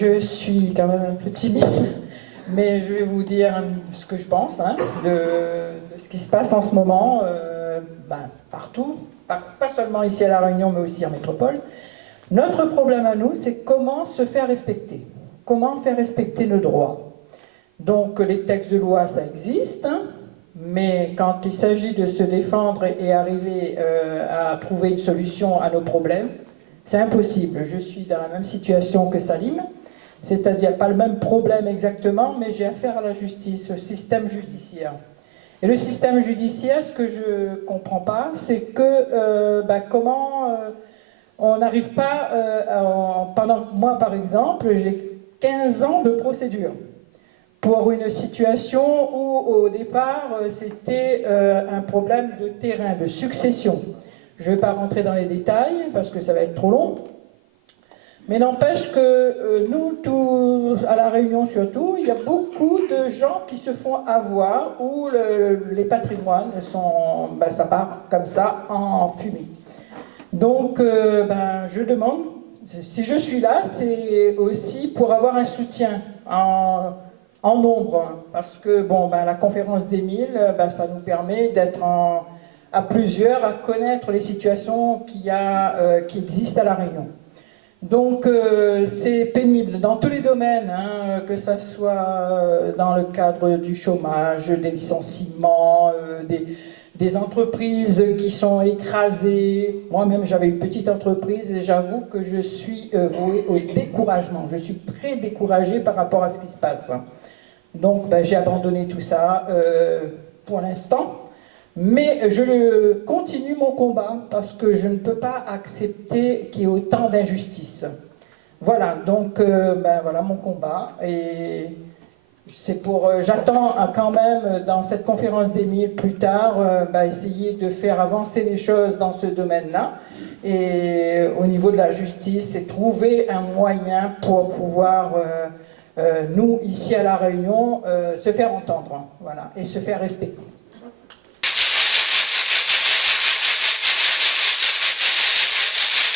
Je suis quand même un peu timide, mais je vais vous dire ce que je pense de ce qui se passe en ce moment, partout, pas seulement ici à La Réunion, mais aussi en métropole. Notre problème à nous, c'est comment se faire respecter, comment faire respecter nos droits. Donc les textes de loi, ça existe, mais quand il s'agit de se défendre et arriver à trouver une solution à nos problèmes, c'est impossible. Je suis dans la même situation que Salim, c'est-à-dire pas le même problème exactement, mais j'ai affaire à la justice, au système judiciaire. Et le système judiciaire, ce que je ne comprends pas, c'est que comment on n'arrive pas, pendant moi par exemple, j'ai 15 ans de procédure pour une situation où au départ c'était un problème de terrain, de succession. Je ne vais pas rentrer dans les détails parce que ça va être trop long, mais n'empêche que nous, à La Réunion surtout, il y a beaucoup de gens qui se font avoir où les patrimoines sont, ça part comme ça en fumée. Donc je demande, si je suis là, c'est aussi pour avoir un soutien en nombre, parce que la conférence des 1000, ça nous permet d'être à plusieurs, à connaître les situations qui existent à La Réunion. Donc c'est pénible dans tous les domaines, que ce soit dans le cadre du chômage, des licenciements, des entreprises qui sont écrasées. Moi-même j'avais une petite entreprise et j'avoue que je suis vouée au découragement. Je suis très découragée par rapport à ce qui se passe. Donc j'ai abandonné tout ça pour l'instant. Mais je continue mon combat parce que je ne peux pas accepter qu'il y ait autant d'injustice. Voilà, donc voilà mon combat. Et c'est j'attends quand même dans cette conférence des 1000 plus tard, essayer de faire avancer les choses dans ce domaine-là. Et au niveau de la justice, et trouver un moyen pour pouvoir, nous, ici à La Réunion, se faire entendre, voilà, et se faire respecter.